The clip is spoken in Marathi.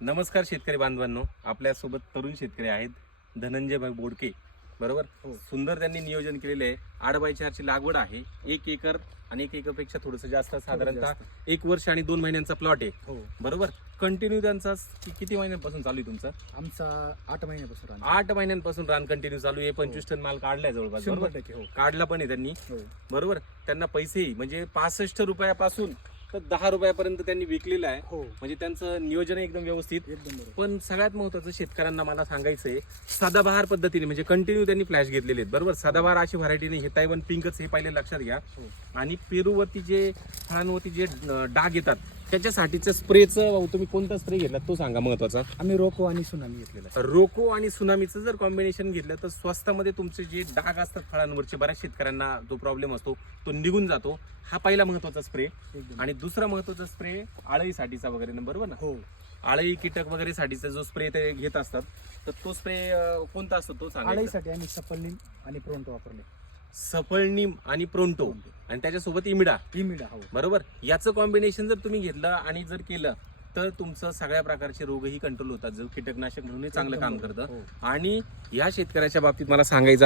नमस्कार शेतकरी बांधवांनो, आपल्यासोबत तरुण शेतकरी आहेत धनंजय भाई बोडके, बरोबर. सुंदर त्यांनी नियोजन केलेले आहे. 8x4ची लागवड आहे. 1 एकर आणि 1 एकरपेक्षा थोडंसं जास्त, साधारणतः 1 वर्ष आणि 2 महिन्यांचा प्लॉट आहे, बरोबर. कंटिन्यू त्यांचा किती महिन्यांपासून चालू आहे तुमचा? आमचा 8 महिन्यापासून 8 महिन्यांपासून रान कंटिन्यू चालू आहे. 25 टन माल काढलाय जवळपास, बरोबर. काढला पण आहे त्यांनी, बरोबर. त्यांना पैसेही म्हणजे 65 रुपयापासून तर 10 रुपयापर्यंत त्यांनी विकलेलं आहे. म्हणजे त्यांचं नियोजन एकदम व्यवस्थित. पण सगळ्यात महत्वाचं शेतकऱ्यांना मला सांगायचंय, सदाबहार पद्धतीने म्हणजे कंटिन्यू त्यांनी फ्लॅश घेतलेले आहेत, बरोबर. सदाबहार अशी व्हरायटी नाही, हे तायवान पिंकच हे पहिले लक्षात घ्या. आणि पेरूवरती जे फळांवरती जे डाग येतात त्याच्यासाठीचं स्प्रेचं तुम्ही कोणता स्प्रे घेतला तो सांगा महत्वाचा. आम्ही रोको आणि सुनामी घेतलेला. रोको आणि सुनामीचं जर कॉम्बिनेशन घेतलं तर स्वस्तामध्ये तुमचे जे डाग असतात फळांवरचे, बऱ्याच शेतकऱ्यांना जो प्रॉब्लेम असतो तो निघून जातो. हा पहिला महत्वाचा स्प्रे. आणि दुसरा महत्वाचा स्प्रे आळीसाठीचा वगैरे, बरोबर ना. आळी कीटक वगैरे साठीचा जो स्प्रे ते घेत असतात, तर तो स्प्रे कोणता असतो तो सांगा. आळीसाठी आम्ही सफलनीम आणि प्रोंटो वापरले. सफलनीम आणि प्रोंटो आणि त्याच्यासोबत इमिडा, बरोबर. याचं कॉम्बिनेशन जर तुम्ही घेतलं आणि जर केलं तर तुमचं सगळ्या प्रकारचे रोगही कंट्रोल होतात, जो कीटकनाशक म्हणून चांगलं काम करतं. आणि या शेतकऱ्याच्या बाबतीत मला सांगायचं